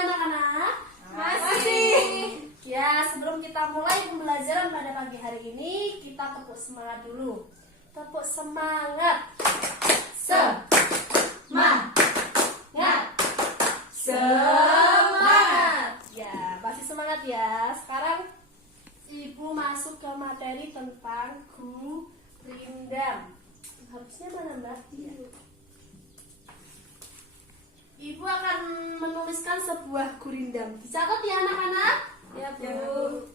anak-anak? Masih. Ya, sebelum kita mulai pembelajaran pada pagi hari ini, kita tepuk semangat dulu. Tepuk semangat. Semangat. Semangat. Ya, masih semangat ya. Sekarang Ibu masuk ke materi tentang gurindam. Harusnya mana Mbak? Ibu akan menuliskan sebuah gurindam. Dicatat ya anak-anak? Ya Bu. Ya, Bu.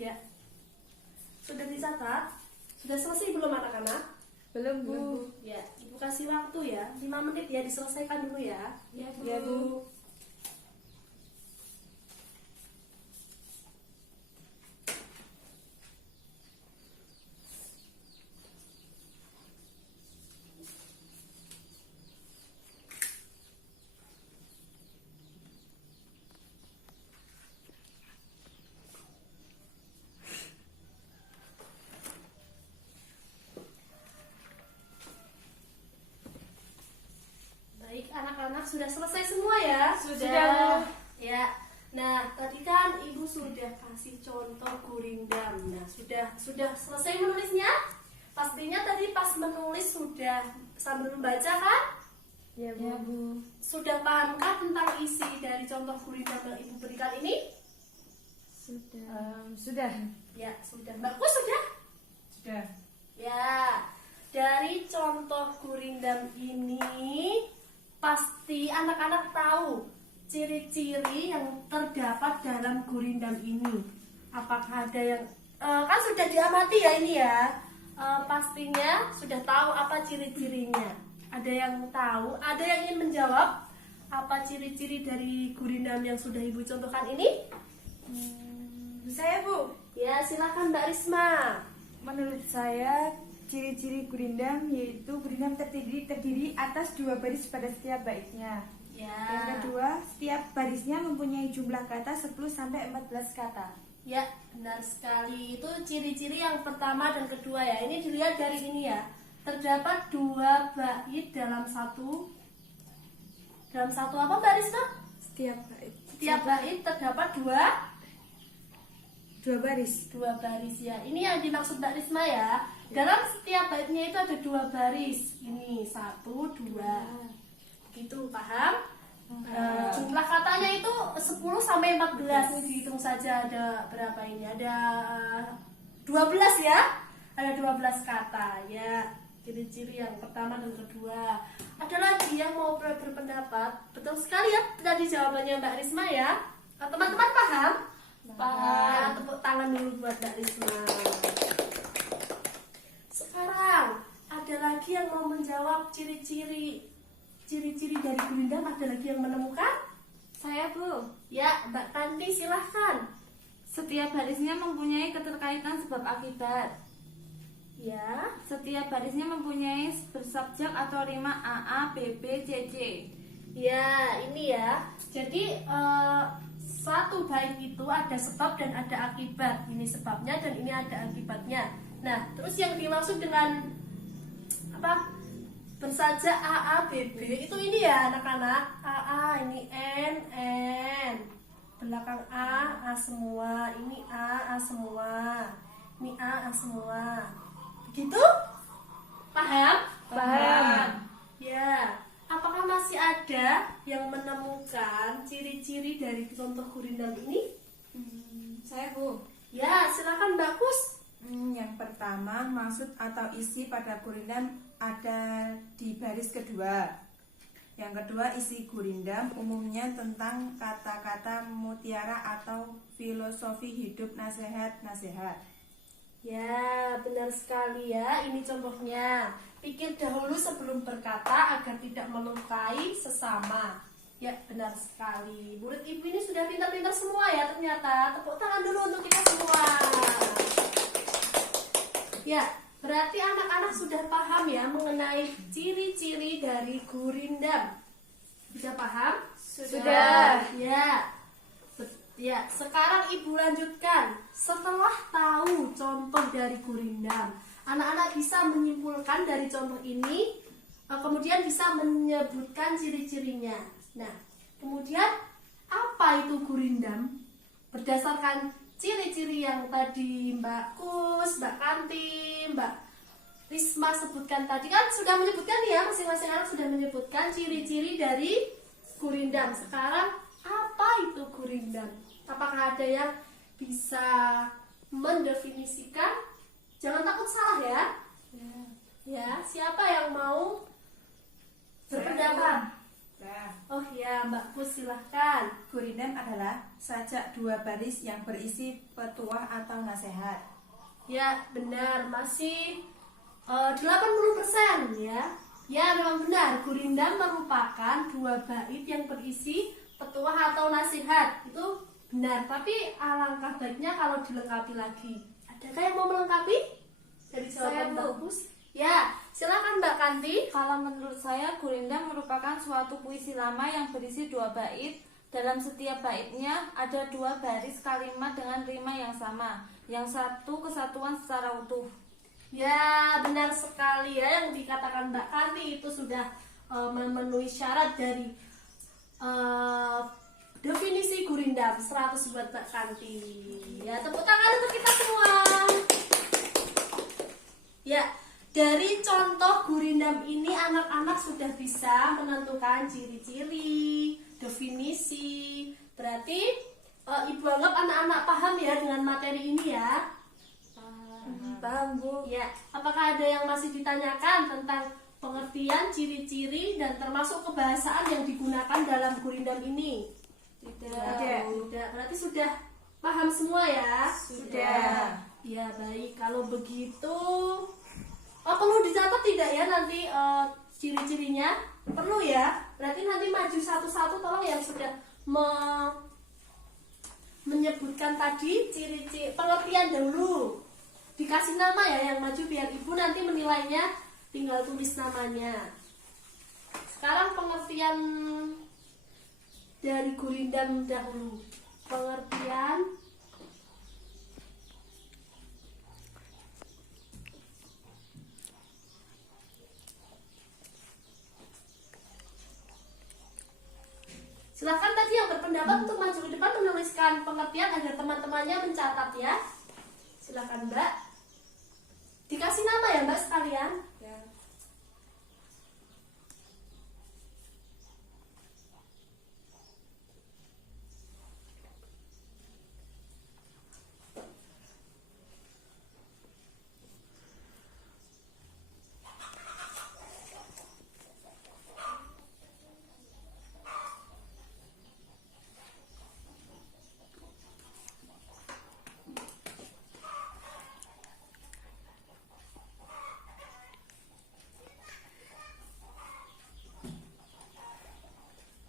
Ya. Sudah dicatat? Sudah selesai belum anak-anak? Belum, Bu. Ya, Ibu kasih waktu ya, 5 menit ya, diselesaikan dulu ya. Ya, Bu. Baik, anak-anak sudah selesai semua ya? Sudah. Ya. Nah, tadi kan Ibu sudah kasih contoh gurindam. Nah, sudah selesai menulisnya? Pastinya tadi pas menulis sudah sambil membaca kan? Ya, Bu. Sudah pahamkah tentang isi dari contoh gurindam yang Ibu berikan ini? Sudah. Ya, sudah. Bagus sudah? Sudah. Ya, dari contoh gurindam ini pasti anak-anak tahu ciri-ciri yang terdapat dalam gurindam ini. Apakah ada yang kan sudah diamati ya ini ya? Pastinya sudah tahu apa ciri-cirinya. Ada yang tahu? Ada yang ingin menjawab apa ciri-ciri dari gurindam yang sudah Ibu contohkan ini? Saya, Bu. Ya, silakan Mbak Risma. Menurut saya, ciri-ciri gurindam yaitu gurindam terdiri atas 2 baris pada setiap baitnya. Ya. Yang kedua, setiap barisnya mempunyai jumlah kata 10-14 kata. Ya, benar sekali. Itu ciri-ciri yang pertama dan kedua ya. Ini dilihat dari ini ya. Terdapat 2 bait dalam satu apa baris tuh? Setiap bait. Setiap bait terdapat 2 2 baris. 2 baris ya. Ini yang dimaksud Mbak Risma ya. Dalam setiap baitnya itu ada 2 baris. Ini 1, 2. Gitu, paham? Jumlah katanya itu 10 sampai 14. Ini dihitung saja ada berapa ini? Ada 12 ya. Ada 12 kata ya. Ciri-ciri yang pertama dan kedua. Ada lagi yang mau berpendapat? Betul sekali ya tadi jawabannya Mbak Risma ya. Teman-teman paham? Paham. Tepuk tangan dulu buat Mbak Risma. Sekarang ada lagi yang mau menjawab ciri-ciri dari gurindam. Ada lagi yang menemukan? Saya, Bu. Ya, Mbak Kanti silahkan. Setiap barisnya mempunyai keterkaitan sebab akibat. Ya, Setiap barisnya mempunyai bersubjek atau rima AA, BB, CC. ya ini ya. Jadi satu bait itu ada sebab dan ada akibat. Ini sebabnya dan ini ada akibatnya. Nah, terus yang dimaksud dengan apa? Bersajak AA, BB itu ini ya anak-anak. AA ini N. Belakang A semua. Ini A semua. Ini A semua. Begitu? Paham? Paham. Ya. Apakah masih ada yang menemukan ciri-ciri dari contoh gurindam ini? Saya, Bu. Ya, silakan Mbak Kus. Yang pertama, maksud atau isi pada gurindam ada di baris kedua. Yang kedua, isi gurindam umumnya tentang kata-kata mutiara atau filosofi hidup, nasihat-nasihat. Ya, benar sekali ya. Ini contohnya. Pikir dahulu sebelum berkata agar tidak melukai sesama. Ya, benar sekali. Murid ibu ini sudah pintar-pintar semua ya ternyata. Tepuk tangan dulu untuk kita semua. Ya, berarti anak-anak sudah paham ya mengenai ciri-ciri dari gurindam. Sudah paham? Sudah. Ya. Ya, sekarang ibu lanjutkan. Setelah tahu contoh dari gurindam, anak-anak bisa menyimpulkan dari contoh ini, kemudian bisa menyebutkan ciri-cirinya. Nah, kemudian apa itu gurindam? Berdasarkan ciri-ciri yang tadi Mbak Kus, Mbak Kanti, Mbak Risma sebutkan tadi, kan sudah menyebutkan ya, masing-masing anak sudah menyebutkan ciri-ciri dari gurindam. Sekarang apa itu gurindam? Apakah ada yang bisa mendefinisikan? Jangan takut salah ya. Ya, siapa yang mau berpendapat? Nah, Oh ya, Mbak Pus silahkan. gurindam adalah sajak 2 baris yang berisi petuah atau nasihat. Ya, benar. Masih 80% ya. Ya, memang benar. Gurindam merupakan 2 bait yang berisi petuah atau nasihat. Itu benar. Tapi alangkah baiknya kalau dilengkapi lagi. Adakah yang mau melengkapi? Dari jawaban Saya, Mbak Bu. Pus? Ya, silakan Mbak Kanti. Kalau menurut saya, gurindam merupakan suatu puisi lama yang berisi 2 bait. Dalam setiap baitnya ada 2 baris kalimat dengan rima yang sama. Yang satu kesatuan secara utuh. Ya, benar sekali ya yang dikatakan Mbak Kanti itu sudah memenuhi syarat dari definisi gurindam. 100 buat Mbak Kanti. Ya, tepuk tangan untuk kita semua. Ya, dari contoh gurindam ini anak-anak sudah bisa menentukan ciri-ciri, definisi. Berarti ibu anggap anak-anak paham ya dengan materi ini ya. Paham, Bu? Ya, apakah ada yang masih ditanyakan tentang pengertian, ciri-ciri, dan termasuk kebahasaan yang digunakan dalam gurindam ini? Tidak. Berarti sudah paham semua ya? Sudah. Ya, baik. Kalau begitu, perlu dicatat tidak ya nanti ciri-cirinya? Perlu ya? Berarti nanti maju satu-satu, tolong yang sudah menyebutkan tadi ciri-ciri pengertian dahulu. Dikasih nama ya yang maju biar ibu nanti menilainya, tinggal tulis namanya. Sekarang pengertian dari gurindam dahulu. Pengertian Silahkan tadi yang berpendapat untuk maju ke depan menuliskan pengertian agar teman-temannya mencatat ya. Silahkan Mbak. Dikasih nama ya Mbak sekalian. Ya.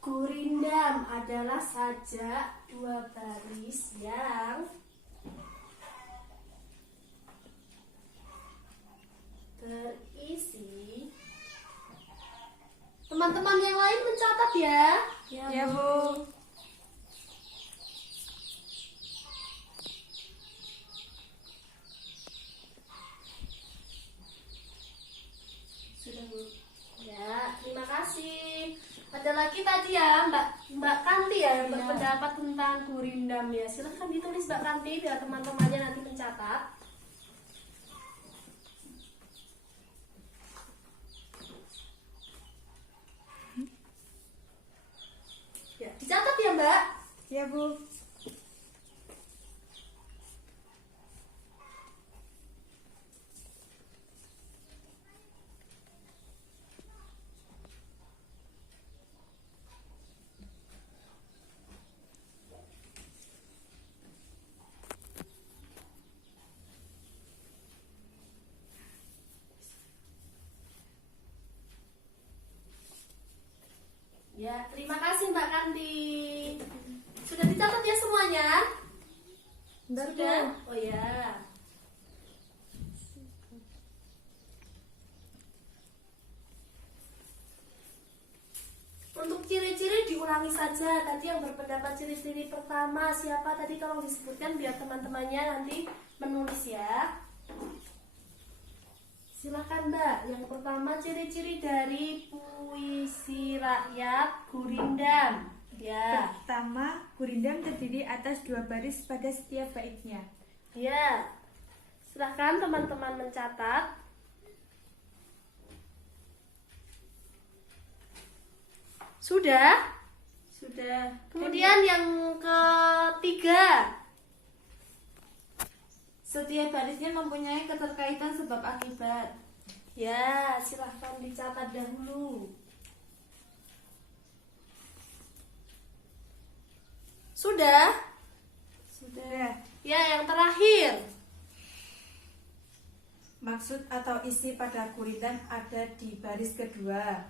Gurindam adalah sajak dua baris yang terisi. Teman-teman yang lain mencatat ya. Ya, Bu. Sudah Bu. Ya, terima kasih. Ada lagi tadi ya Mbak Kanti ya yang berpendapat tentang gurindam ya. Silahkan ditulis Mbak Kanti biar teman-temannya nanti mencatat. Ya, dicatat ya Mbak. Ya, Bu. Ya, terima kasih Mbak Kanti. Sudah dicatat ya semuanya? Sudah? Oh ya. Untuk ciri-ciri diulangi saja. Tadi yang berpendapat ciri-ciri pertama siapa tadi tolong disebutkan biar teman-temannya nanti menulis ya. Silakan Mbak. Yang pertama ciri-ciri dari puisi rakyat Gurindam. Ya. Pertama, gurindam terdiri atas 2 baris pada setiap baitnya. Ya. Silakan teman-teman mencatat. Sudah? Sudah. Kemudian yang ketiga. Setiap barisnya mempunyai keterkaitan sebab akibat. Ya, silahkan dicatat dahulu. Sudah? Sudah. Ya, yang terakhir. Maksud atau isi pada gurindam ada di baris kedua.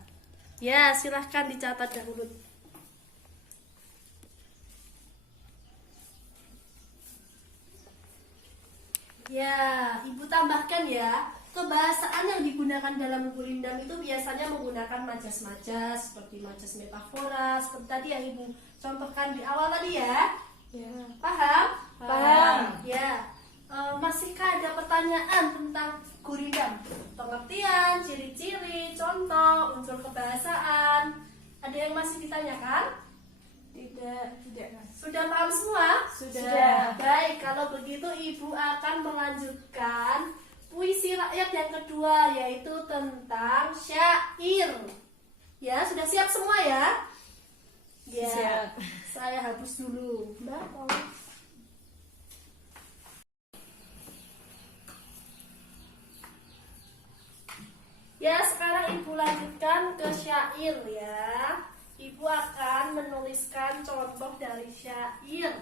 Ya, silahkan dicatat dahulu. Ya, Ibu tambahkan ya. Kebahasaan yang digunakan dalam gurindam itu biasanya menggunakan majas-majas seperti majas metafora, seperti tadi yang Ibu contohkan di awal tadi ya. Ya. Paham? Paham. Ya. Masihkah ada pertanyaan tentang gurindam? Pengertian, ciri-ciri, contoh, unsur kebahasaan. Ada yang masih ditanyakan? Tidak. Sudah paham semua? Sudah. Baik, kalau begitu Ibu akan melanjutkan puisi rakyat yang kedua, yaitu tentang syair. Ya, sudah siap semua ya? Ya. Siap. Saya hapus dulu. Mbak, tolong. Ya, sekarang Ibu lanjutkan ke syair ya. Ibu akan menuliskan contoh dari syair.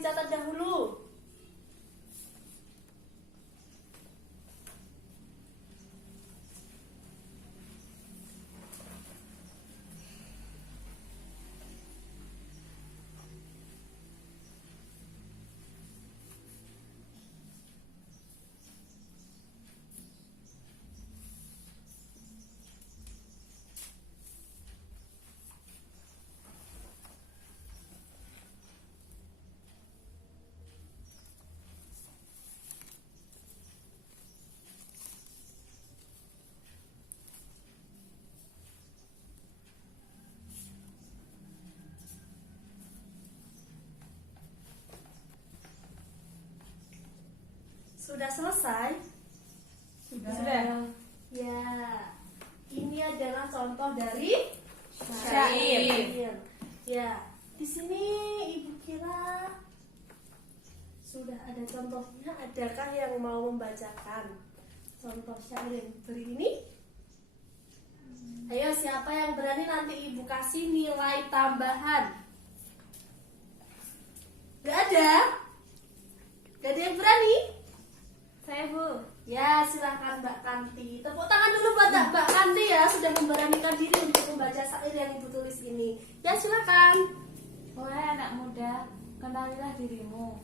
dicatat dahulu. Sudah selesai? Sudah. Ya, ini adalah contoh dari Syair. Ya, di sini Ibu kira sudah ada contohnya. Adakah yang mau membacakan contoh syair yang beri ini? Ayo, siapa yang berani nanti Ibu kasih nilai tambahan? Gak ada? Gak ada yang berani? Saya, Bu. Ya, silahkan Mbak Kanti. Tepuk tangan dulu buat Mbak Kanti ya, sudah memberanikan diri untuk membaca syair yang Ibu tulis ini. Ya, silakan. Wahai anak muda, kenalilah dirimu.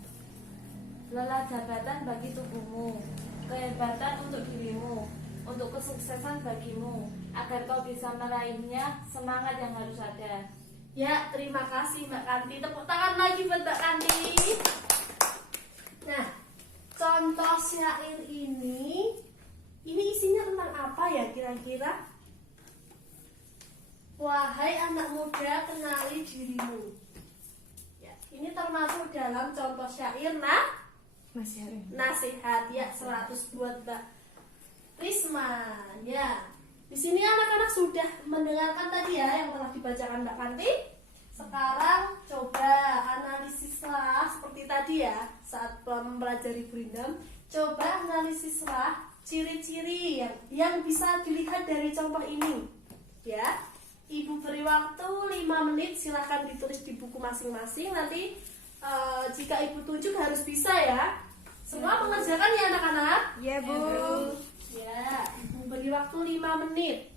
Lelah jabatan bagi tubuhmu, kehebatan untuk dirimu, untuk kesuksesan bagimu. Agar kau bisa meraihnya, semangat yang harus ada. Ya, terima kasih Mbak Kanti. Tepuk tangan lagi buat Mbak Kanti. Nah, contoh syair ini isinya tentang apa ya kira-kira? Wahai anak muda, kenali dirimu. Ya, ini termasuk dalam contoh syair nasihat ya, 100 buat Mbak Risma. Ya, di sini anak-anak sudah mendengarkan tadi ya yang telah dibacakan Mbak Kanti. Sekarang coba analisislah seperti tadi ya saat mempelajari Gurindam. Coba analisislah ciri-ciri yang bisa dilihat dari contoh ini. Ya, Ibu beri waktu 5 menit, silahkan ditulis di buku masing-masing. Nanti jika Ibu tunjuk harus bisa ya. Semua mengerjakan ya anak-anak? Ya, Bu. Ya, Ibu beri waktu 5 menit.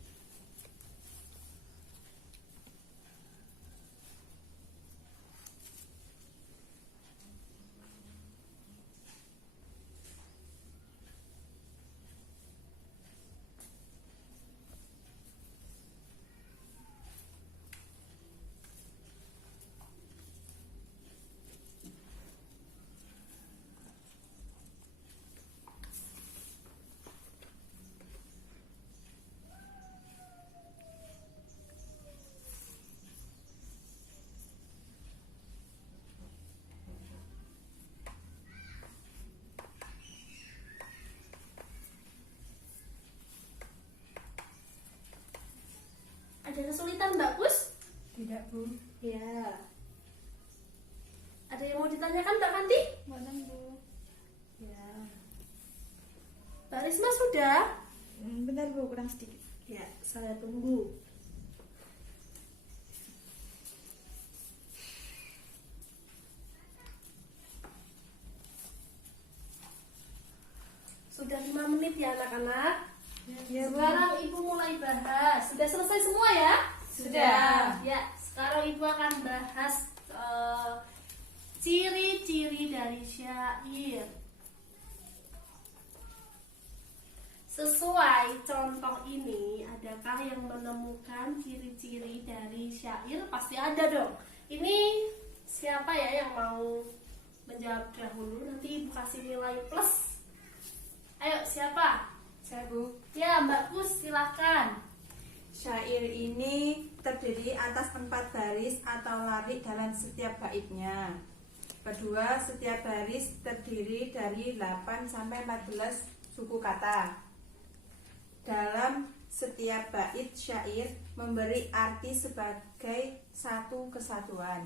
Ada kesulitan Mbak Pus? Tidak, Bu. Ya. Ada yang mau ditanyakan Mbak Kanti? Mana, Bu? Ya. Mbak Risma sudah? Bentar, Bu, kurang sedikit. Ya, saya tunggu. Sudah 5 menit ya anak-anak? Ya, Bu. Sekarang Ibu mulai bahas. Sudah selesai semua ya? Sudah. Ya, sekarang Ibu akan bahas ciri-ciri dari syair. Sesuai contoh ini, adakah yang menemukan ciri-ciri dari syair? Pasti ada dong. Ini siapa ya yang mau menjawab dahulu? Nanti Ibu kasih nilai plus. Ayo, siapa? Saya, Bu. Ya, Mbak Pus, silahkan. Syair ini terdiri atas 4 baris atau larik dalam setiap baitnya. Kedua, setiap baris terdiri dari 8 sampai 14 suku kata. Dalam setiap bait syair memberi arti sebagai satu kesatuan.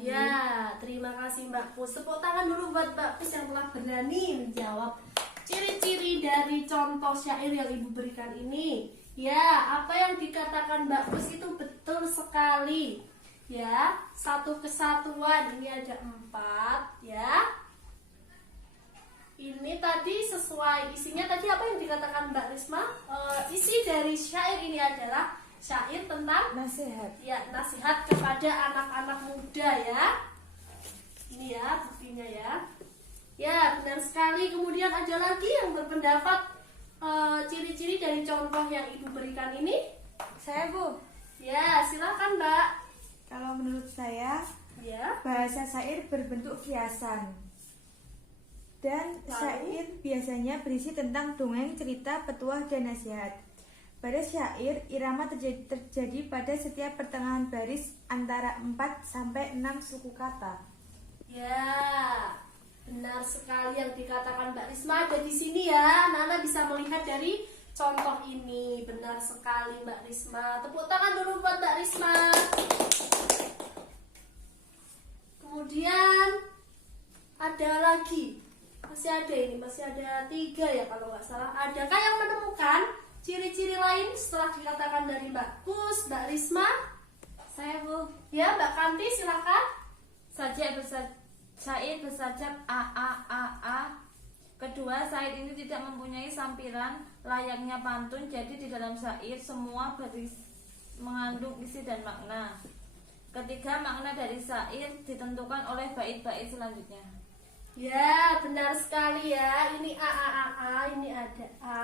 Ya, terima kasih Mbak Pus. Tepuk tangan dulu buat Mbak Pus yang telah berani menjawab ciri-ciri dari contoh syair yang Ibu berikan ini. Ya, apa yang dikatakan Mbak Pus itu betul sekali. ya, satu kesatuan. Ini ada 4 ya. Ini tadi sesuai isinya tadi apa yang dikatakan Mbak Risma? Isi dari syair ini adalah syair tentang Nasihat. ya, nasihat kepada anak-anak muda ya. Ini ya buktinya ya. Ya, benar sekali. Kemudian ada lagi yang berpendapat ciri-ciri dari contoh yang Ibu berikan ini? Saya, Bu. Ya, silakan Mbak. Kalau menurut saya, Ya. bahasa syair berbentuk kiasan. Dan Lalu? syair biasanya berisi tentang dongeng, cerita, petuah, dan nasihat. Pada syair, irama terjadi pada setiap pertengahan baris antara 4 sampai 6 suku kata. Ya, benar sekali yang dikatakan Mbak Risma ada di sini ya. Nana bisa melihat dari contoh ini. Benar sekali Mbak Risma. Tepuk tangan dulu buat Mbak Risma. Kemudian ada lagi. Masih ada ini, masih ada 3 ya kalau nggak salah. Adakah yang menemukan ciri-ciri lain setelah dikatakan dari Mbak Kus, Mbak Risma? Saya, Bu. Ya, Mbak Kanti silakan. Syair bersajak a. Kedua, syair ini tidak mempunyai sampiran layaknya pantun, jadi di dalam syair semua mengandung isi dan makna. Ketiga, makna dari syair ditentukan oleh bait-bait selanjutnya. Ya, benar sekali ya. Ini a. Ini ada a,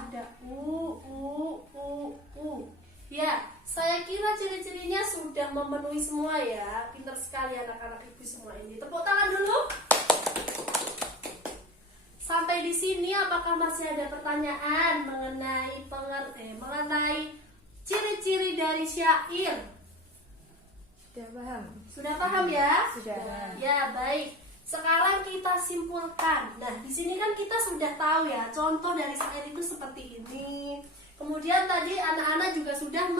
ada u. Ya, saya kira ciri-cirinya sudah memenuhi semua ya. Pintar sekali anak-anak ibu semua ini. Tepuk tangan dulu. Sampai di sini apakah masih ada pertanyaan mengenai ciri-ciri dari syair? Sudah paham? Sudah paham ya? Sudah. Ya, baik. Sekarang kita simpulkan. Nah, di sini kan kita sudah tahu ya, contoh dari syair itu seperti ini. Kemudian tadi anak-anak juga sudah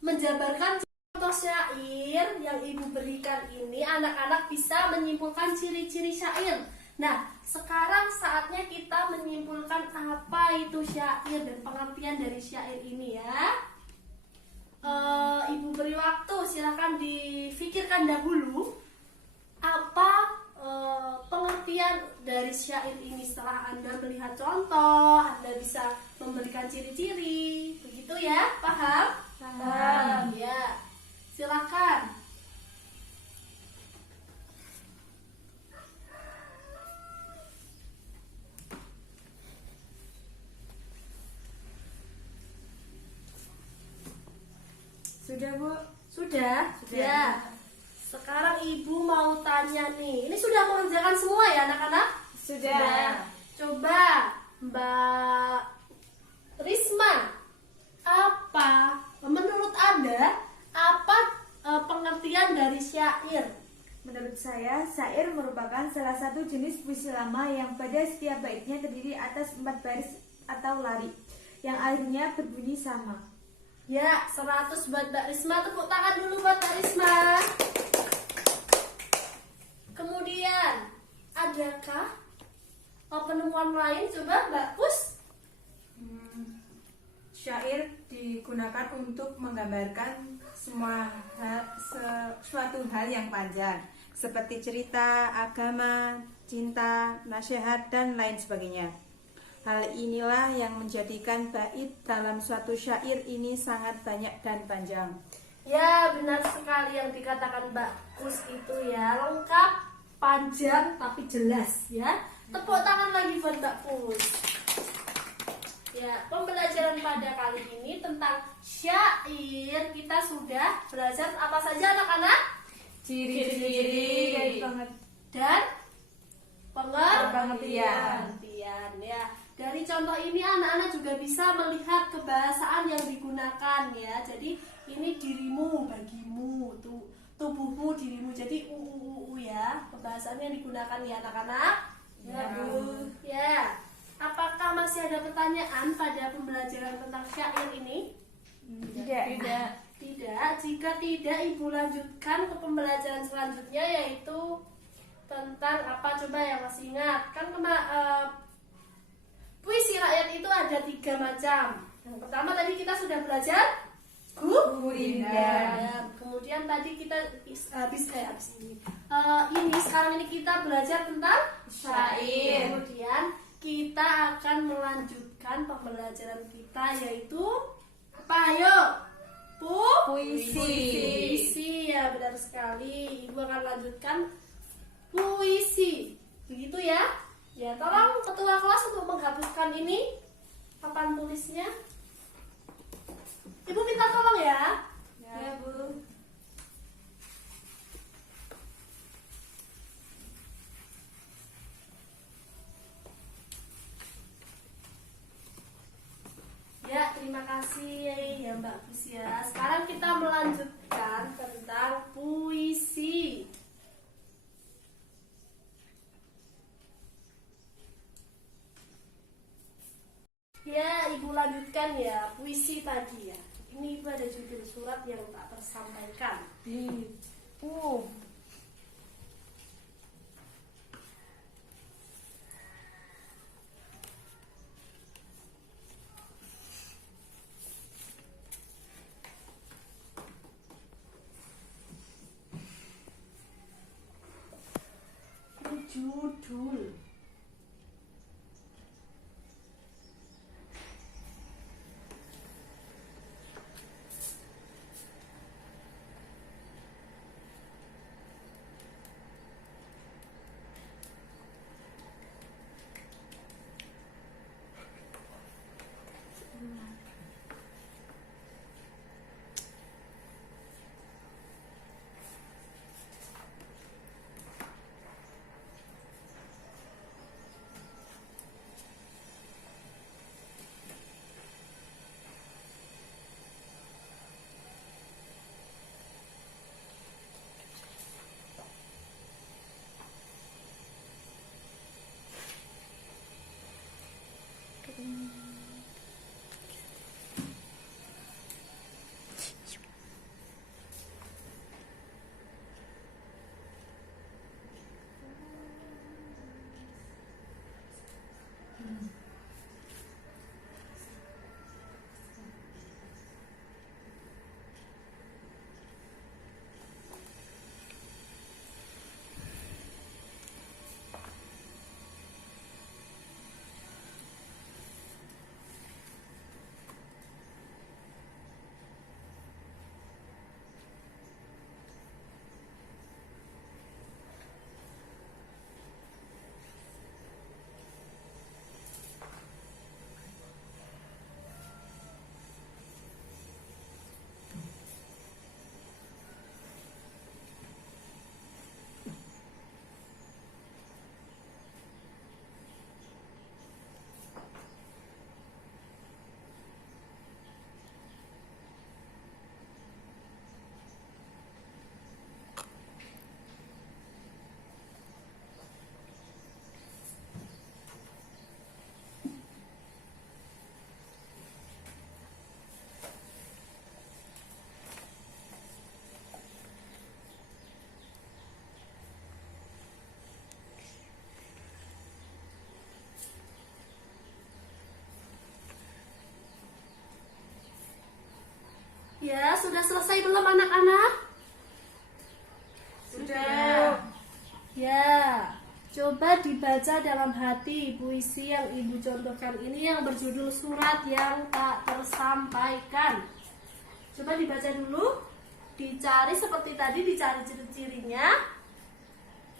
menjabarkan contoh syair yang Ibu berikan ini. Anak-anak bisa menyimpulkan ciri-ciri syair. Nah, sekarang saatnya kita menyimpulkan apa itu syair dan pengertian dari syair ini ya. Ibu beri waktu, silakan difikirkan dahulu apa pengertian dari syair ini. Setelah Anda melihat contoh, Anda bisa memberikan ciri-ciri. Begitu ya? Paham? Paham. Ya. Silakan. Sudah, Bu? Sudah? Sudah. Ya. Sekarang Ibu mau tanya nih. Ini sudah mengerjakan semua ya anak-anak? Sudah. Coba Mbak Risma, apa menurut Anda apa pengertian dari syair? Menurut saya, syair merupakan salah satu jenis puisi lama yang pada setiap baitnya terdiri atas 4 baris atau lari, yang akhirnya berbunyi sama. Ya, 100 buat Mbak Risma. Tepuk tangan dulu buat Mbak Risma. Kemudian, adakah penemuan lain? Coba Mbak Pus. Syair digunakan untuk menggambarkan suatu hal yang panjang, seperti cerita, agama, cinta, nasihat, dan lain sebagainya. Hal inilah yang menjadikan bait dalam suatu syair ini sangat banyak dan panjang. Ya, benar sekali yang dikatakan Mbak Pus itu ya. Lengkap, panjang, tapi jelas ya. Tepuk tangan lagi buat Mbak Pus. Ya, pembelajaran pada kali ini tentang syair. Kita sudah belajar apa saja anak-anak? Ciri-ciri Dan pengertian. Ya. Dari contoh ini anak-anak juga bisa melihat kebahasaan yang digunakan ya. Jadi ini dirimu, bagimu, tubuhmu, dirimu. Jadi ya. Kebahasaan yang digunakan ya anak-anak. Ya, Bu. Ya. Apakah masih ada pertanyaan pada pembelajaran tentang syair ini? Tidak. Tidak. Jika tidak, Ibu lanjutkan ke pembelajaran selanjutnya, yaitu tentang apa? Coba yang masih ingat. Kan puisi rakyat itu ada 3 macam. Yang pertama tadi kita sudah belajar Gurindam. Ya, kemudian tadi kita habis ini. Sekarang ini kita belajar tentang Syair. Kemudian kita akan melanjutkan pembelajaran kita yaitu apa? Ayo. Puisi. Puisi ya, benar sekali. Ibu akan lanjutkan puisi. Begitu ya? Ya, tolong ketua kelas untuk menghapuskan ini papan tulisnya. Ibu minta tolong ya. Ya, Bu. Ya, terima kasih ya Mbak Pus ya. Sekarang kita melanjutkan tentang puisi. Ya, Ibu lanjutkan ya puisi tadi ya. Ini Ibu ada judul surat yang tak tersampaikan. Ini judul. Ya, sudah selesai belum anak-anak? Sudah. Ya, coba dibaca dalam hati puisi yang Ibu contohkan ini yang berjudul surat yang tak tersampaikan. Coba dibaca dulu, dicari seperti tadi, dicari ciri-cirinya.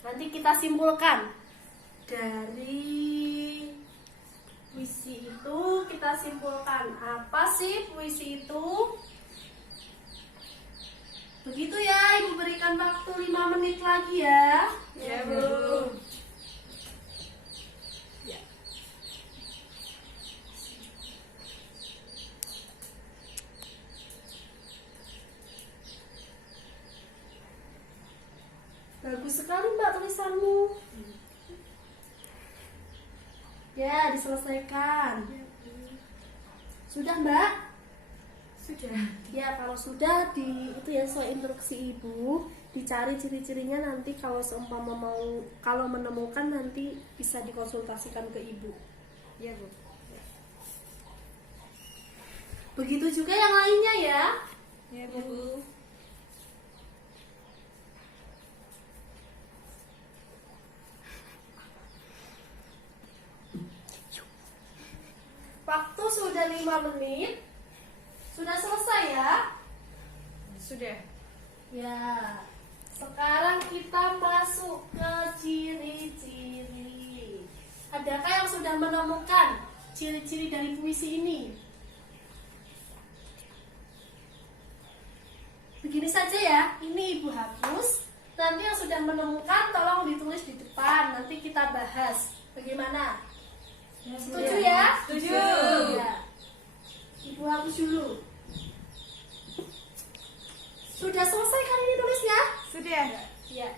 Nanti kita simpulkan. Dari puisi itu kita simpulkan apa sih puisi itu? Begitu ya, Ibu berikan waktu 5 menit lagi ya. Ya, Bu. Ya. Bagus sekali Mbak tulisanmu. Ya, diselesaikan. Sudah Mbak? Sudah. Ya, kalau sudah itu ya sesuai instruksi Ibu, dicari ciri-cirinya nanti kalau seumpama kalau menemukan nanti bisa dikonsultasikan ke Ibu. Ya, Bu. Begitu juga yang lainnya ya. Ya, Ya, Bu. Waktu sudah 5 menit. Sudah selesai ya? Sudah. Ya. Sekarang kita masuk ke ciri-ciri. Adakah yang sudah menemukan ciri-ciri dari puisi ini? Begini saja ya, ini Ibu hapus. Nanti yang sudah menemukan tolong ditulis di depan. Nanti kita bahas. Bagaimana? Setuju ya? Setuju. Ya. Ibu hapus dulu. Sudah selesai kan ini tulisnya? Sudah. Ya.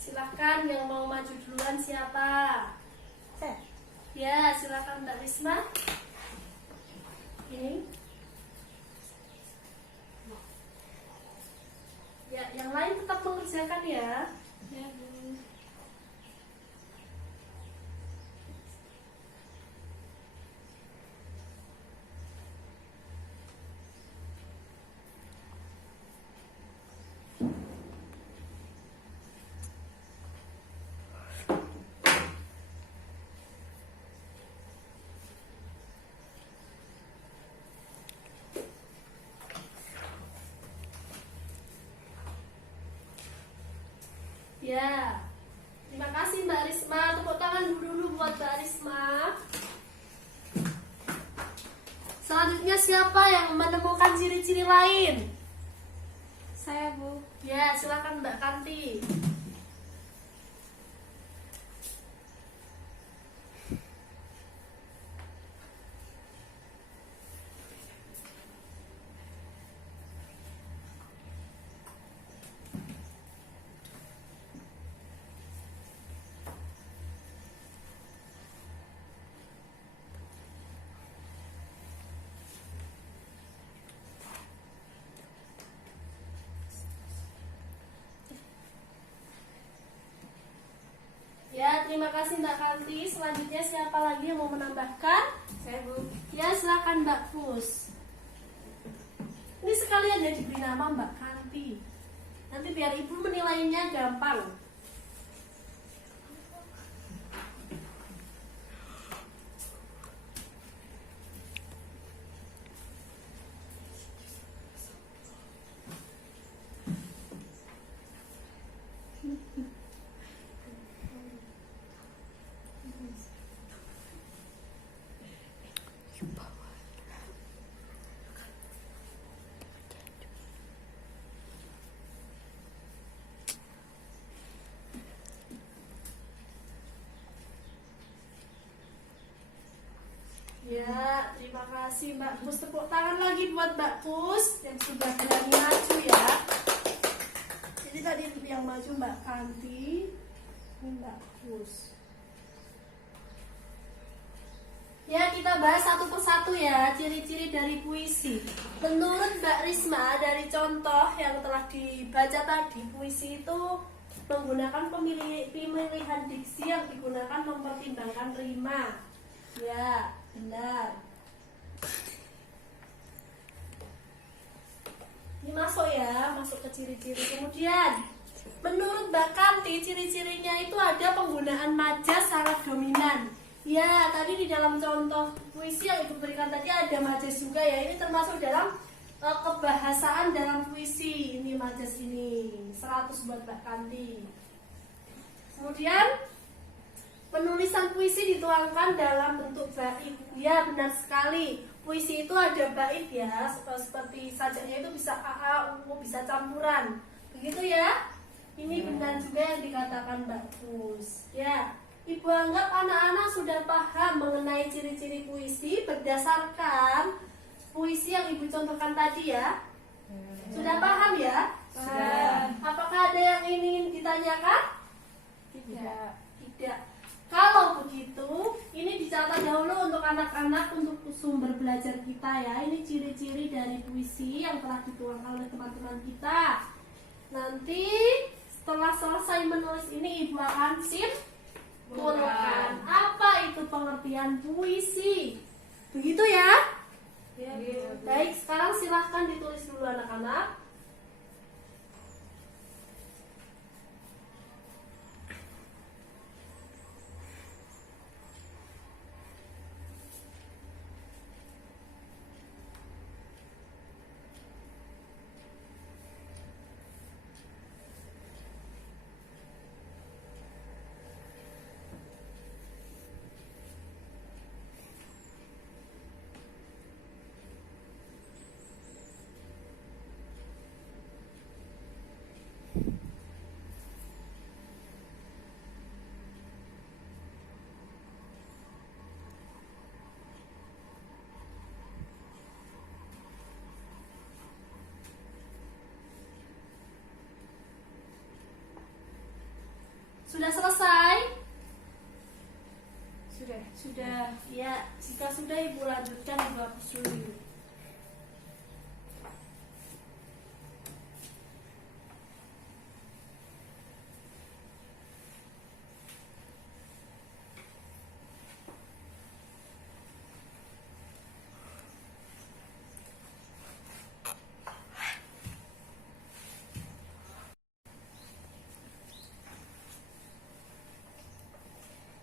Silakan yang mau maju duluan siapa? Saya. Ya, silakan Mbak Risma. Ini. Ya, yang lain tetap mengerjakan ya. Ya, Bu. Ya. Terima kasih Mbak Risma. Tepuk tangan dulu buat Mbak Risma. Selanjutnya siapa yang menemukan ciri-ciri lain? Saya, Bu. Ya, silakan Mbak Kanti. Ya, terima kasih Mbak Kanti. Selanjutnya siapa lagi yang mau menambahkan? Saya, Bu. Ya, silakan Mbak Pus. Ini sekalian ya diberi nama Mbak Kanti. Nanti biar Ibu menilainya gampang. Ya, terima kasih Mbak Pus. Tepuk tangan lagi buat Mbak Pus yang sudah berani maju ya. Jadi tadi yang maju Mbak Kanti, ini Mbak Pus. Ya, kita bahas satu persatu ya ciri-ciri dari puisi. Menurut Mbak Risma dari contoh yang telah dibaca tadi, puisi itu menggunakan pemilihan diksi yang digunakan mempertimbangkan rima. Ya, benar. Ini masuk ya, masuk ke ciri-ciri. Kemudian, menurut Mbak Kanti, ciri-cirinya itu ada penggunaan majas sangat dominan. Ya, tadi di dalam contoh puisi yang Ibu berikan tadi ada majas juga ya. Ini termasuk dalam kebahasaan dalam puisi. Ini majas ini, 100 buat Mbak Kanti. Kemudian, penulisan puisi dituangkan dalam bentuk bait. Ya, benar sekali. Puisi itu ada bait ya, seperti sajaknya itu bisa AA, UU, bisa campuran. Begitu ya. Ini benar juga yang dikatakan Mbak Pus. Ya. Ibu anggap anak-anak sudah paham mengenai ciri-ciri puisi berdasarkan puisi yang Ibu contohkan tadi ya. Sudah paham ya? Sudah. Apakah ada yang ingin ditanyakan? Tidak. Tidak. Kalau begitu, ini dicatat dahulu untuk anak-anak untuk sumber belajar kita ya. Ini ciri-ciri dari puisi yang telah dituangkan oleh teman-teman kita. Nanti setelah selesai menulis ini Ibu akan simpulkan apa itu pengertian puisi. Begitu ya? Baik, sekarang silahkan ditulis dulu anak-anak. Sudah selesai? Sudah. Ya, jika sudah Ibu lanjutkan, Ibu hapus dulu.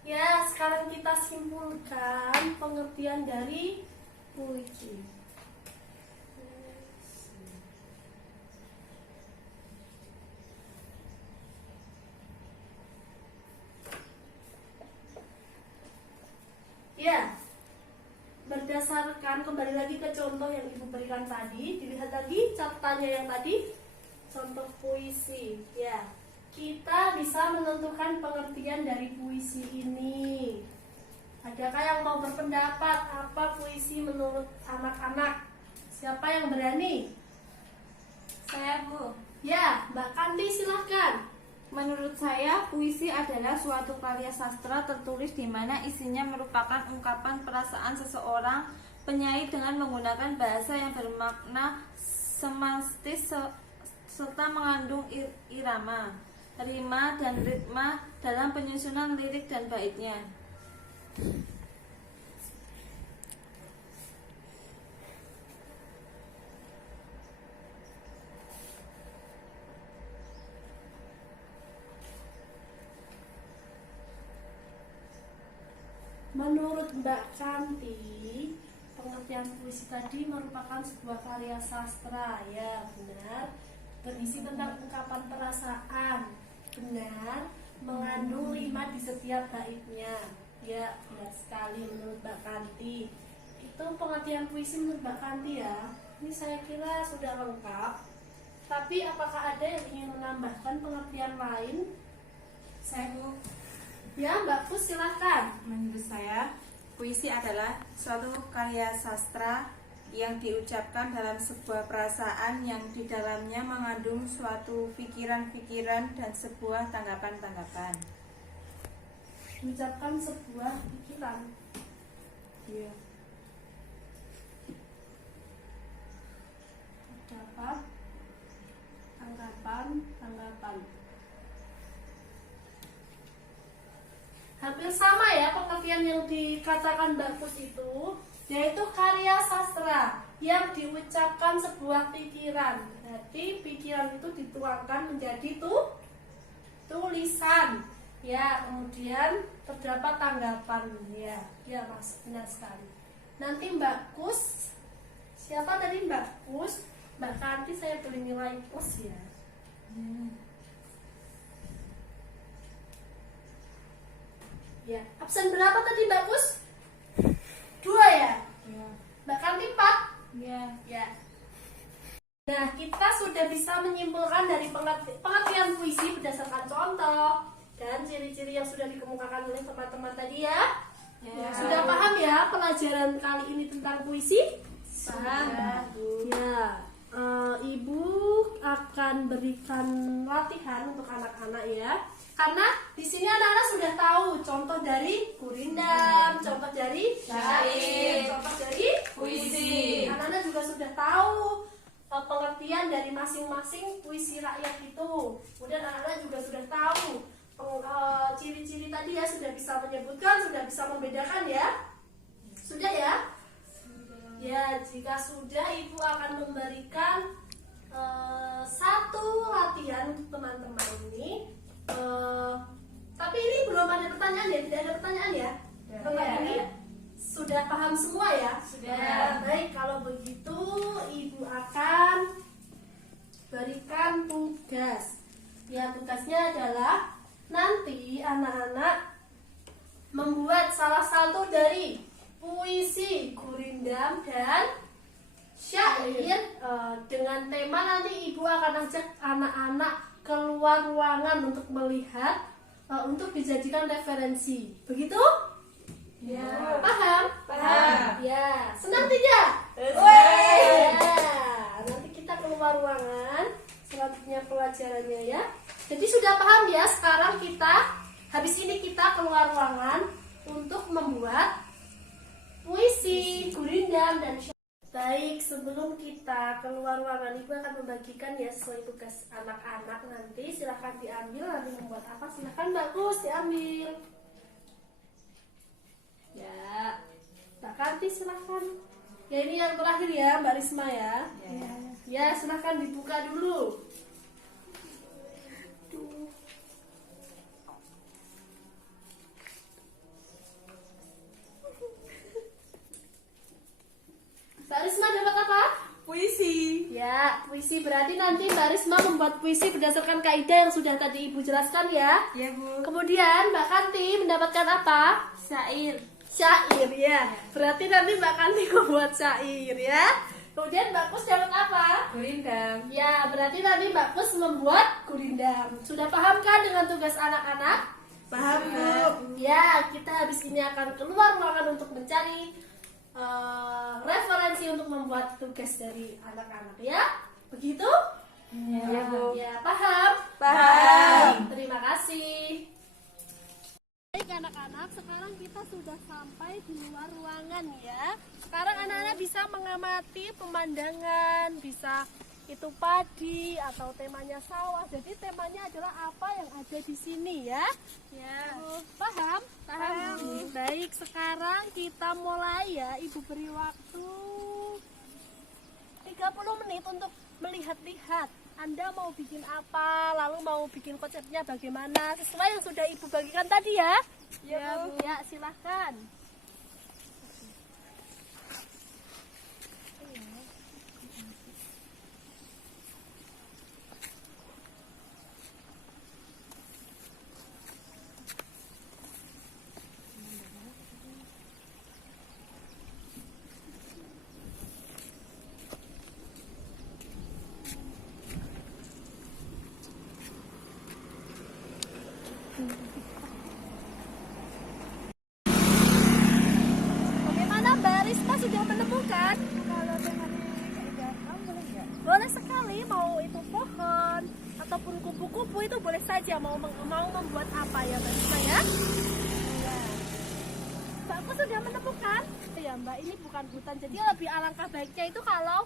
Ya, sekarang kita simpulkan pengertian dari puisi. Ya, berdasarkan kembali lagi ke contoh yang Ibu berikan tadi, dilihat lagi catatannya yang tadi, contoh puisi. Ya, kita bisa menentukan pengertian dari puisi ini. Adakah yang mau berpendapat apa puisi menurut anak-anak? Siapa yang berani? Saya, Bu. Ya, Mbak Kandi silahkan. Menurut saya, puisi adalah suatu karya sastra tertulis di mana isinya merupakan ungkapan perasaan seseorang penyair dengan menggunakan bahasa yang bermakna semantis serta mengandung irama, rima, dan ritma dalam penyusunan lirik dan baitnya. Menurut Mbak Kanti, pengertian puisi tadi merupakan sebuah karya sastra. Ya, benar. Berisi tentang ungkapan perasaan. Benar. Mengandung rima di setiap baitnya. Ya, benar sekali menurut Mbak Kanti. Itu pengertian puisi menurut Mbak Kanti ya. Ini saya kira sudah lengkap. Tapi apakah ada yang ingin menambahkan pengertian lain? Saya, Bu. Ya, Mbak Pus silahkan. Menurut saya, puisi adalah suatu karya sastra yang diucapkan dalam sebuah perasaan yang di dalamnya mengandung suatu pikiran-pikiran dan sebuah tanggapan-tanggapan. Mengucapkan sebuah pikiran. Iya. Dapat tanggapan. Hampir sama ya pengertian yang dikatakan Mbak Pus itu, yaitu karya sastra yang diucapkan sebuah pikiran. Berarti pikiran itu dituangkan menjadi tulisan. Ya, kemudian terdapat tanggapan. Ya Mas, benar sekali. Nanti Mbak Kus, siapa tadi Mbak Kus? Mbak Kanti saya beri nilai plus ya. Ya, absen berapa tadi Mbak Kus? 2 ya? Ya. Mbak Kanti 4? Ya. Ya. Nah, kita sudah bisa menyimpulkan dari pengertian puisi berdasarkan contoh. dan ciri-ciri yang sudah dikemukakan oleh teman-teman tadi ya. Sudah paham ya pelajaran kali ini tentang puisi? Paham. Ya, Ibu akan berikan latihan untuk anak-anak ya. Karena di sini anak-anak sudah tahu contoh dari gurindam, contoh dari syair, contoh dari Puisi. Anak-anak juga sudah tahu pengertian dari masing-masing puisi rakyat itu. Kemudian anak-anak juga sudah tahu ciri-ciri tadi ya, sudah bisa menyebutkan, sudah bisa membedakan ya. Sudah ya? Ya, jika sudah, Ibu akan memberikan satu latihan teman-teman ini. Tapi ini belum ada pertanyaan ya, tidak ada pertanyaan ya. Tentang ini sudah paham semua ya? Sudah. Baik, kalau begitu Ibu akan berikan tugas. Ya, tugasnya adalah nanti anak-anak membuat salah satu dari puisi gurindam dan syair dengan tema. Nanti Ibu akan ajak anak-anak keluar ruangan untuk melihat, untuk dijadikan referensi. Begitu? Ya. Paham? Paham. Ya, senang tidak? Senang. Ya, nanti kita keluar ruangan. Selanjutnya pelajarannya ya. Jadi sudah paham ya? Sekarang habis ini kita keluar ruangan untuk membuat puisi, gurindam, dan syair. Baik, sebelum kita keluar ruangan, Ibu akan membagikan ya sesuai tugas anak-anak nanti. Silahkan diambil, nanti membuat apa? Silahkan bagus diambil. Ya, Mbak Kanti silahkan. Ya, ini yang terakhir ya, Mbak Risma ya. Ya, silahkan dibuka dulu. Mbak Risma dapat apa? Puisi. Ya, puisi berarti nanti Mbak Risma membuat puisi berdasarkan kaidah yang sudah tadi Ibu jelaskan ya. Ya, Bu. Kemudian Mbak Kanti mendapatkan apa? Syair. Syair ya. Berarti nanti Mbak Kanti membuat syair ya. Kemudian Mbak Kus dapat apa? Gurindam. Ya, berarti nanti Mbak Kus membuat gurindam. Sudah paham kan dengan tugas anak-anak? Paham, Bu. Ya, kita habis ini akan keluar ruangan untuk mencari referensi untuk membuat tugas dari anak-anak ya. Begitu? Ya, Bu. Ya, paham? Paham. Terima kasih. Baik anak-anak, sekarang kita sudah sampai di luar ruangan ya. Sekarang anak-anak bisa mengamati pemandangan, bisa itu padi atau temanya sawah. Jadi temanya adalah apa yang ada di sini ya. Ya. Paham? Paham. Baik, sekarang kita mulai ya. Ibu beri waktu 30 menit untuk melihat-lihat. Anda mau bikin apa, lalu mau bikin konsepnya bagaimana, sesuai yang sudah Ibu bagikan tadi ya. Ya, Bu. Ya, silahkan. Bagaimana Mbak Risma sudah menemukan? Kalau temanya keindahan, boleh nggak? Boleh sekali, mau itu pohon ataupun kupu-kupu itu boleh saja. Mau membuat apa ya Mbak Risma ya? Ya. Mbak Kus sudah menemukan? Ya Mbak, ini bukan hutan, jadi lebih alangkah baiknya itu kalau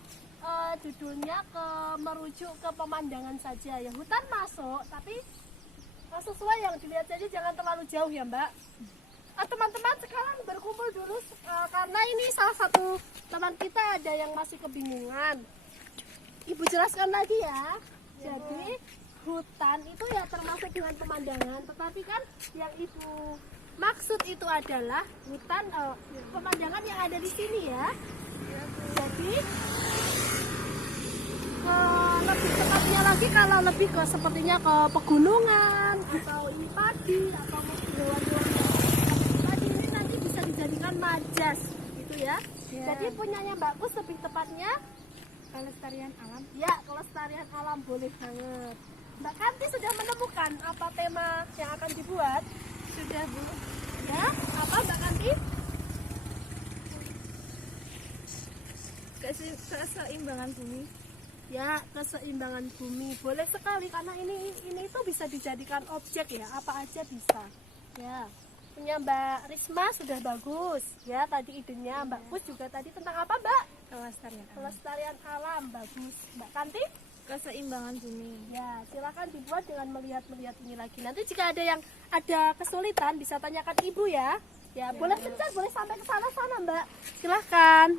judulnya merujuk ke pemandangan saja ya. Hutan masuk, tapi sesuai yang dilihat saja, jangan terlalu jauh ya Mbak. Teman-teman sekarang berkumpul dulu karena ini salah satu teman kita ada yang masih kebingungan. Ibu jelaskan lagi ya. Jadi hutan itu ya termasuk dengan pemandangan, tetapi kan yang Ibu maksud itu adalah hutan pemandangan yang ada di sini ya. Jadi lebih tepatnya lagi kalau lebih ke sepertinya ke pegunungan atau ini padi atau hewan-hewan tadi ini nanti bisa dijadikan majas gitu ya. Jadi punyanya Mbak Kus lebih tepatnya Kelestarian alam. ya kelestarian alam boleh banget. Mbak Kanti sudah menemukan apa tema yang akan dibuat? Sudah, Bu. Ya, apa Mbak Kanti? Keseimbangan bumi. Ya, keseimbangan bumi. Boleh sekali karena ini itu bisa dijadikan objek ya, apa aja bisa. Ya. Punya Mbak Risma sudah bagus. Ya, tadi idenya Mbak Pus juga tadi tentang apa, Mbak? Pelestarian alam bagus. Mbak Kanti? Keseimbangan bumi. Ya, silakan dibuat dengan melihat ini lagi. Nanti jika ada kesulitan bisa tanyakan Ibu ya. Ya, boleh pencet, boleh sampai ke sana Mbak. Silakan.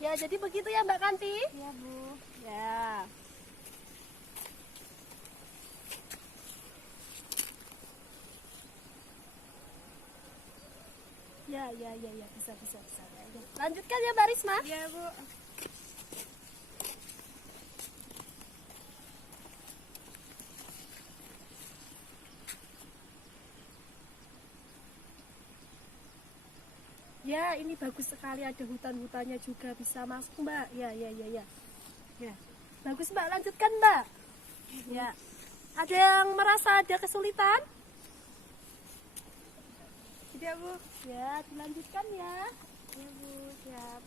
Ya, jadi begitu ya Mbak Kanti? Iya, Bu. Ya. Ya, bisa. Ya. Lanjutkan ya Mbak Risma. Iya, Bu. Ya, ini bagus sekali, ada hutan-hutannya juga bisa masuk Mbak. Ya. Ya. Bagus Mbak, lanjutkan Mbak. Ya. Ada yang merasa ada kesulitan? Tidak, Bu. Ya, dilanjutkan ya. Ya Bu, siap.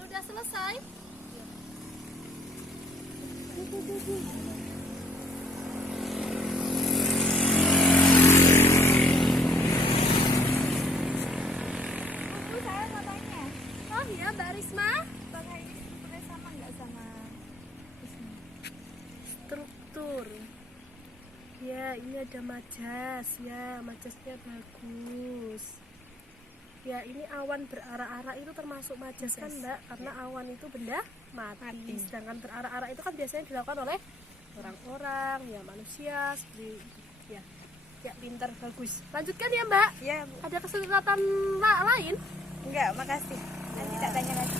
Sudah selesai? Bu, saya mau tanya. Oh iya Mbak Risma. Apakah ini strukturnya sama nggak sama ismi? Struktur. Ya, ini ada majas. Ya, majasnya bagus. Ya, ini awan berarah-arah itu termasuk majas kan Mbak? Karena awan itu benda mati. Sedangkan berarah-arah itu kan biasanya dilakukan oleh orang-orang, ya manusia seperti itu. Ya. Ya, pintar, bagus. Lanjutkan ya Mbak. Ya, Bu. Ada kesulitan lain? Enggak, makasih. Nanti tak tanya lagi.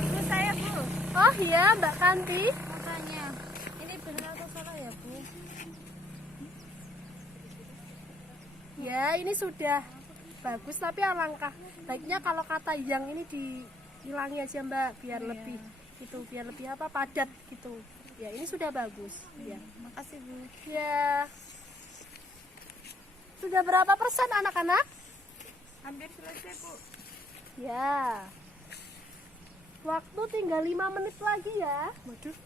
Bu, saya, Bu. Oh iya Mbak Kanti. Mau tanya. Ini benar atau salah ya, Bu? Ya, ini sudah bagus tapi alangkah baiknya kalau kata yang ini dihilangi aja Mbak biar lebih biar lebih apa padat gitu. Ya, ini sudah bagus. Ya. Makasih, Bu. Ya. Sudah berapa persen anak-anak? Hampir selesai, Bu. Ya. Waktu tinggal 5 menit lagi ya. Waduh.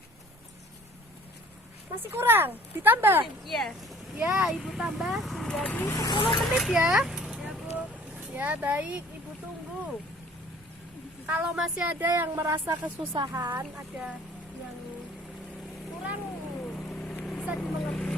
Masih kurang? Ditambah? Iya. Ya, Ibu tambah menjadi 10 menit ya. Ya, Bu. Ya, baik, Ibu tunggu. Kalau masih ada yang merasa kesusahan, ada yang kurang bisa dimengerti.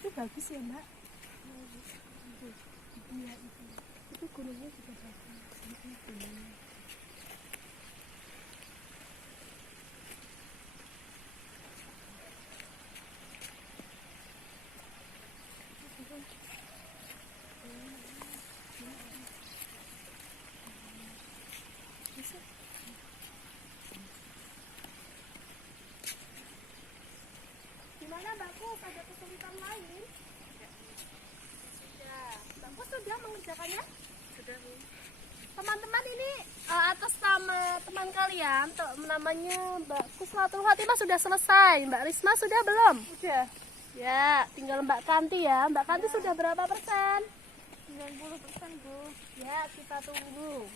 Itu bagus ya, Mbak. Iya, itu gunungnya juga bagus. Gimana Mbak Kus, ada kesulitan lain? Ya, Mbak Kus sudah mengerjakannya? Sudah, Bu. Teman-teman ini atas nama teman kalian, namanya Mbak Kusnatul Fatimah sudah selesai. Mbak Risma sudah belum? Sudah. Ya, tinggal Mbak Kanti ya. Mbak Kanti sudah berapa persen? 90%, Bu. Ya, kita tunggu.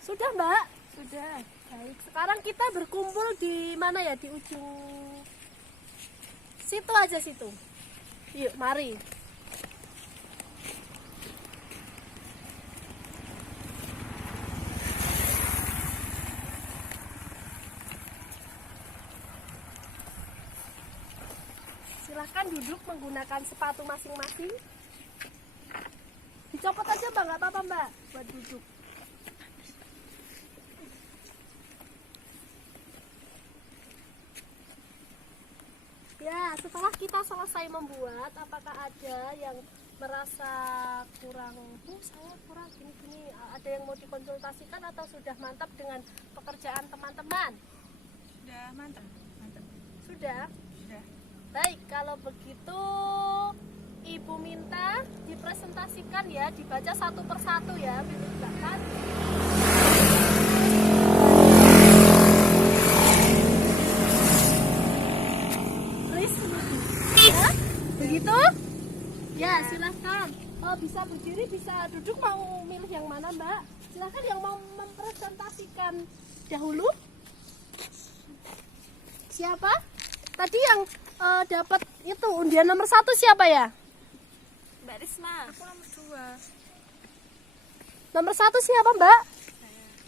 Sudah Mbak? Sudah. Baik, sekarang kita berkumpul di mana ya? Di ujung situ aja situ. Yuk, mari. Silahkan duduk menggunakan sepatu masing-masing. Dicopot aja Mbak, nggak apa-apa Mbak, buat duduk. Ya, setelah kita selesai membuat, apakah ada yang merasa kurang, saya kurang gini-gini, ada yang mau dikonsultasikan atau sudah mantap dengan pekerjaan teman-teman? Sudah mantap. Mantap. Sudah? Sudah. Baik, kalau begitu Ibu minta dipresentasikan ya, dibaca satu persatu ya, Mbak Kanti. Ya, begitu? Ya, silahkan. Oh, bisa berdiri, bisa duduk. Mau milih yang mana, Mbak? Silahkan yang mau mempresentasikan dahulu. Siapa? Tadi yang dapat itu undian nomor 1 siapa ya? Mbak Risma. Aku nomor 2. Nomor 1 siapa, Mbak?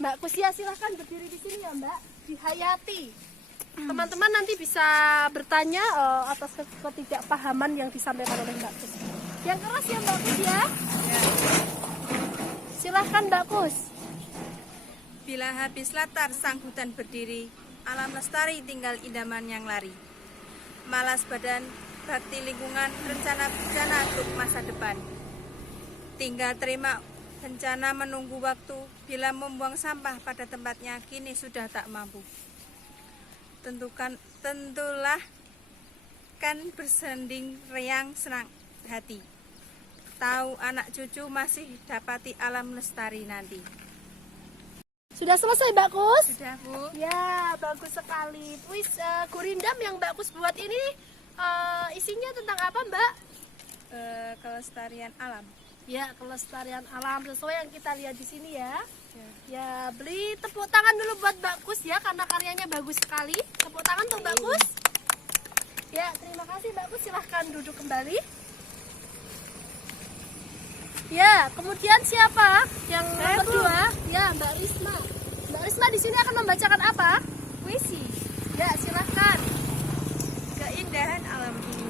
Mbak Kusia, silahkan berdiri di sini ya, Mbak. Dihayati. Teman-teman nanti bisa bertanya atas ketidakpahaman yang disampaikan oleh Mbak Kus. Yang keras ya Mbak Kus ya. Silahkan Mbak Kus. Bila habis latar sang hutan berdiri, alam lestari tinggal idaman yang lari. Malas badan, bakti lingkungan, rencana bencana untuk masa depan. Tinggal terima bencana menunggu waktu, bila membuang sampah pada tempatnya kini sudah tak mampu. Tentulah kan bersanding riang senang hati. Tahu anak cucu masih dapati alam lestari nanti. Sudah selesai Mbak Kus? Sudah, Bu. Ya, bagus sekali. Puis gurindam yang Mbak Kus buat ini isinya tentang apa Mbak? Kelestarian alam. Ya, kelestarian alam sesuai yang kita lihat di sini ya. Ya. Ya, beri tepuk tangan dulu buat Mbak Kus ya, karena karyanya bagus sekali. Tepuk tangan untuk Mbak Kus. Ya, terima kasih Mbak Kus, silahkan duduk kembali. Ya, kemudian siapa yang nomor 2? Ya, Mbak Risma. Mbak Risma di sini akan membacakan apa? Puisi. Ya, silahkan. Keindahan alam ini.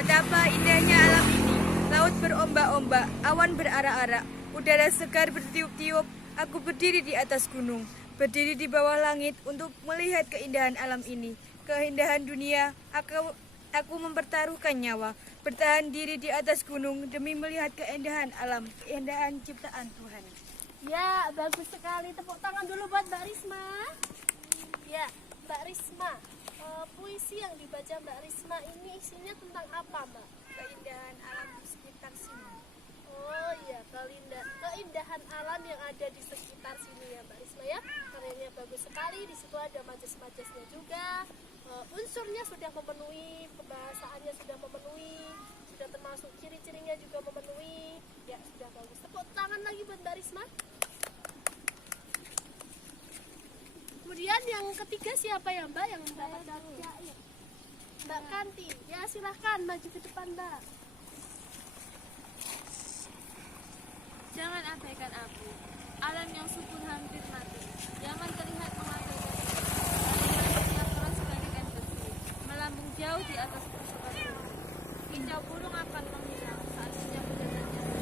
Betapa indahnya alam ini. Laut berombak-ombak, awan berarak-arak, udara segar bertiup-tiup. Aku berdiri di atas gunung, berdiri di bawah langit untuk melihat keindahan alam ini. Keindahan dunia, aku mempertaruhkan nyawa. Bertahan diri di atas gunung demi melihat keindahan alam, keindahan ciptaan Tuhan. Ya, bagus sekali. Tepuk tangan dulu buat Mbak Risma. Ya, Mbak Risma. Puisi yang dibaca Mbak Risma ini isinya tentang apa, Mbak? Keindahan alam di sekitar sini. Oh iya, keindahan alam yang ada di sekitar sini ya Mbak Risma ya. Karyanya bagus sekali. Di situ ada majas-majasnya juga. Unsurnya sudah memenuhi, pembahasaannya sudah memenuhi, sudah termasuk ciri-cirinya juga memenuhi. Ya, sudah bagus. Tepuk tangan lagi buat Mbak Risma. Kemudian yang ketiga siapa ya Mbak yang mendapatkan syair? Mbak Kanti. Ya, silahkan maju ke depan Mbak. Jangan abaikan aku, alam yang subur hampir mati. Jangan terlihat mengabaikan manusia keras bagaikan besi, melambung jauh di atas kerusakan bumi. Kicau burung akan menghilang saat senja mendatangnya.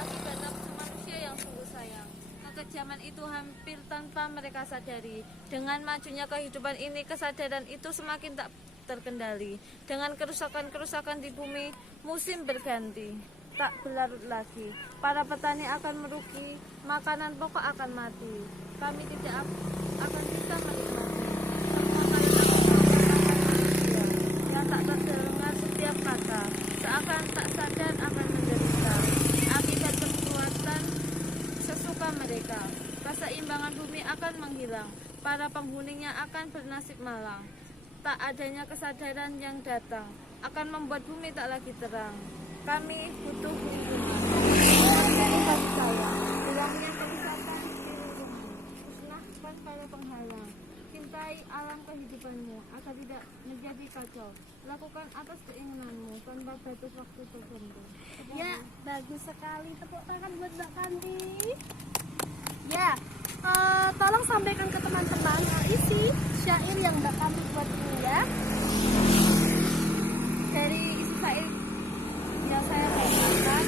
Akibat nafsu manusia yang sungguh sayang. Kekejaman itu hampir tanpa mereka sadari. Dengan majunya kehidupan ini, kesadaran itu semakin tak terkendali. Dengan kerusakan-kerusakan di bumi, musim berganti, tak berlarut lagi. Para petani akan merugi, makanan pokok akan mati. Kami tidak akan bisa menikmati semua manusia yang tak terdengar setiap kata, seakan tak sadar akan menderita akibat perbuatan sesuka mereka. Keseimbangan bumi akan menghilang, para penghuninya akan bernasib malang. Tak adanya kesadaran yang datang akan membuat bumi tak lagi terang. Kami butuh lingkungan. Dari bagi saya, hilangnya kerusakan di lingkungan. Musnahkan para penghalang. Cintai alam kehidupanmu agar tidak menjadi kacau. Lakukan atas keinginanmu tanpa batas waktu tertentu. Ya, bagus sekali. Tepuk tangan buat Mbak Kanti. Ya, tolong sampaikan ke teman-teman isi syair yang Mbak Kanti buat ini ya. Dari isi syair yang saya bacakan,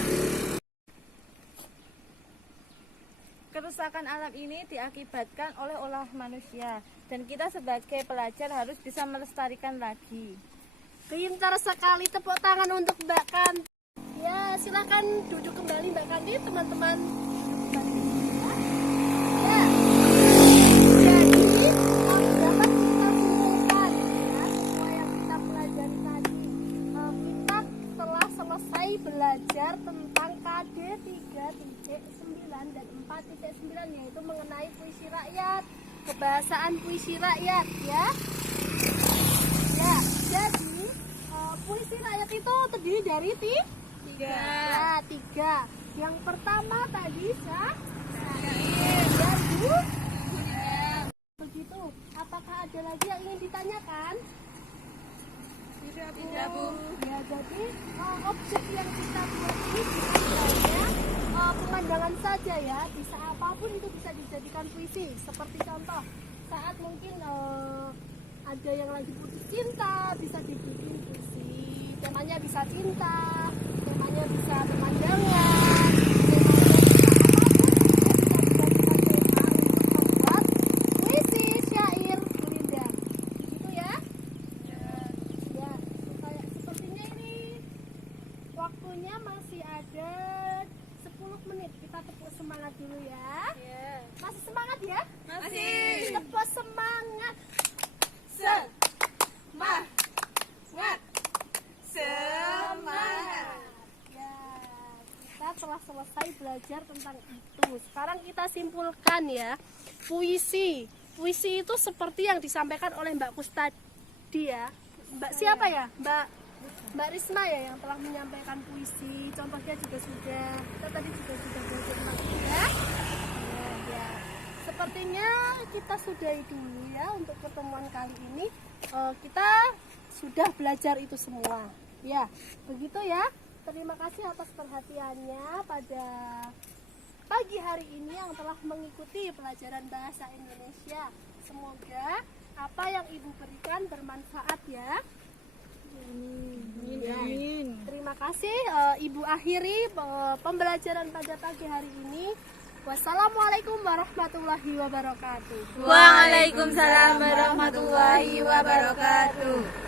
kerusakan alam ini diakibatkan oleh ulah manusia, dan kita sebagai pelajar harus bisa melestarikan lagi. Pintar sekali, tepuk tangan untuk Mbak Kanti. Ya, silakan duduk kembali Mbak Kanti, teman-teman. Ya, jadi dapat kita simpulkan ya semua yang kita pelajari tadi. Kita telah selesai belajar tentang KD 3.9 dan 4.9 yaitu mengenai puisi rakyat, kebahasaan puisi rakyat ya. Ya, jadi puisi rakyat itu terdiri dari tiga. Yang pertama tadi syair. Begitu. Apakah ada lagi yang ingin ditanyakan? Tidak, Bu. Ya, jadi objek yang kita buat ini sebenarnya pemandangan saja ya. Bisa apapun itu bisa dijadikan puisi. Seperti contoh saat mungkin ada yang lagi putus cinta, bisa dibikin puisi. Temanya bisa cinta, temanya bisa pemandangan, puisi, syair, gurindam. Begitu ya? Ya, sepertinya ini waktunya masih ada 10 menit. Kita tepuk semangat dulu ya. Masih semangat ya? Masih. Tepuk semangat. Semangat. Ya, kita telah selesai belajar tentang itu. Sekarang kita simpulkan ya. Puisi itu seperti yang disampaikan oleh Mbak Kustadi ya. Mbak siapa ya? Mbak Risma ya yang telah menyampaikan puisi. Contohnya juga sudah, kita tadi juga sudah belajar tentang itu ya. Ya. Sepertinya kita sudahi dulu ya untuk pertemuan kali ini. Kita sudah belajar itu semua. Ya, begitu ya. Terima kasih atas perhatiannya pada pagi hari ini yang telah mengikuti pelajaran bahasa Indonesia. Semoga apa yang Ibu berikan bermanfaat ya. Amin. Terima kasih. Ibu akhiri pembelajaran pada pagi hari ini. Wassalamualaikum warahmatullahi wabarakatuh. Waalaikumsalam warahmatullahi wabarakatuh.